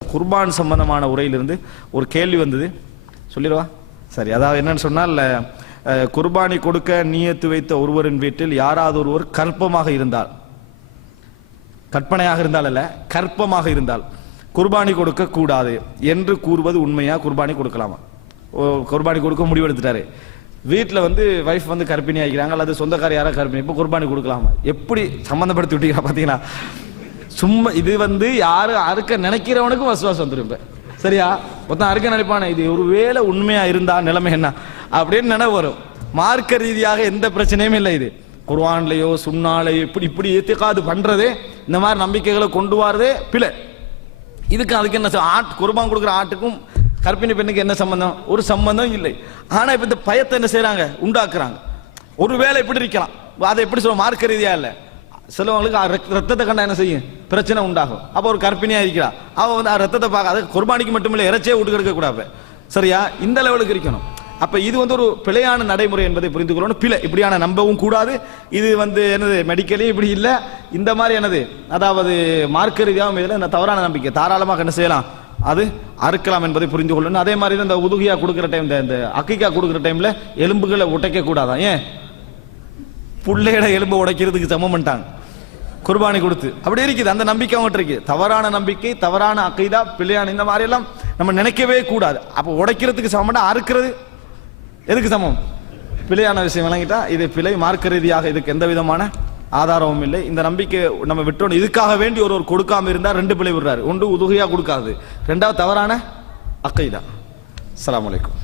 குர்பான் சம்பந்தமான உரையிலிருந்து ஒரு கேள்வி வந்தது, சொல்லிடுவா? சரி, அதாவது என்னன்னு சொன்னால், குர்பானி கொடுக்க நியத்து வைத்த ஒருவரின் வீட்டில் யாராவது ஒருவர் கற்பமாக இருந்தால், கற்பனையாக இருந்தால் அல்ல, கற்பமாக இருந்தால் குர்பானி கொடுக்க கூடாது என்று கூறுவது உண்மையா? குர்பானி கொடுக்கலாமா? குர்பானி கொடுக்க முடிவெடுத்துட்டாரு, வீட்டில் வைஃப் கற்பிணி ஆகிக்கிறாங்க, அல்லது சொந்தக்கார யாராவது கற்பிணி, இப்போ குர்பானி கொடுக்கலாமா? எப்படி சம்மந்தப்படுத்தி விட்டீங்க பார்த்தீங்கன்னா, சும்மா இது யாரு அறுக்க நினைக்கிறவனுக்கும் வசுவாசம் வந்துடும். இப்ப சரியா, மொத்தம் அறுக்க நினைப்பானே, இது ஒரு வேளை உண்மையா இருந்தா நிலைமை என்ன அப்படின்னு நினைவு வரும். மார்க்க ரீதியாக எந்த பிரச்சனையும் இல்லை. இது குர்ஆன்லயோ சுன்னாலையோ இப்படி ஏத்திகாது பண்றதே, இந்த மாதிரி நம்பிக்கைகளை கொண்டு வரதே பிழை. இதுக்கு அதுக்கு என்ன, குர்பான் கொடுக்குற ஆட்டுக்கும் கற்பிணி பெண்ணுக்கு என்ன சம்பந்தம்? ஒரு சம்பந்தம் இல்லை. ஆனா இப்ப இந்த பயத்தை என்ன செய்யறாங்க, உண்டாக்குறாங்க. ஒருவேளை இப்படி இருக்கலாம், அதை எப்படி சொல்ல, மார்க்க ரீதியா இல்ல, சிலவங்களுக்கு ரத்தத்தை கண்டா என்ன செய்யும், பிரச்சனை உண்டாகும். அப்போ ஒரு கற்பிணியா இருக்கிறா, அவ ரத்தத்தை பார்க்காத, குர்பானிக்கு மட்டுமில்லை, இறைச்சியே விட்டு கெடுக்க கூடாது. சரியா, இந்த லெவலுக்கு இருக்கணும். அப்ப இது ஒரு பிழையான நடைமுறை என்பதை புரிந்து கொள்ளணும். பிழை, இப்படியான நம்பவும் கூடாது. இது என்னது, மெடிக்கலே இப்படி இல்லை, இந்த மாதிரி என்னது, அதாவது மார்க்க ரீதியாகவும் இதில் இந்த தவறான நம்பிக்கை தாராளமாக என்ன செய்யலாம், அது அறுக்கலாம் என்பதை புரிந்து கொள்ளணும். அதே மாதிரி தான் இந்த உதுகியா கொடுக்குற டைம், இந்த அக்கிகா கொடுக்குற டைம்ல எலும்புகளை உடைக்க கூடாதான். ஏன்? புள்ளையோட எலும்பு உடைக்கிறதுக்கு சமம் பண்ணிட்டாங்க குர்பானி கொடுத்து. அப்படி இருக்குது, அந்த நம்பிக்கை அவங்ககிட்ட இருக்கு. தவறான நம்பிக்கை, தவறான அக்கீதா, பிள்ளையான இந்த மாதிரி எல்லாம் நம்ம நினைக்கவே கூடாது. அப்போ உடைக்கிறதுக்கு சமம், அறுக்கிறது எதுக்கு சமம்? பிழையான விஷயம் விளங்கிட்டா இது பிழை. மார்க்க ரீதியாக இதுக்கு எந்த விதமான ஆதாரமும் இல்லை. இந்த நம்பிக்கை நம்ம விட்டோம். இதுக்காக வேண்டி ஒருவர் கொடுக்காம இருந்தா ரெண்டு பிழை விடுறாரு. ஒன்று உதுகையா கொடுக்காது, ரெண்டாவது தவறான அக்கீதா. அஸ்ஸலாமு அலைக்கும்.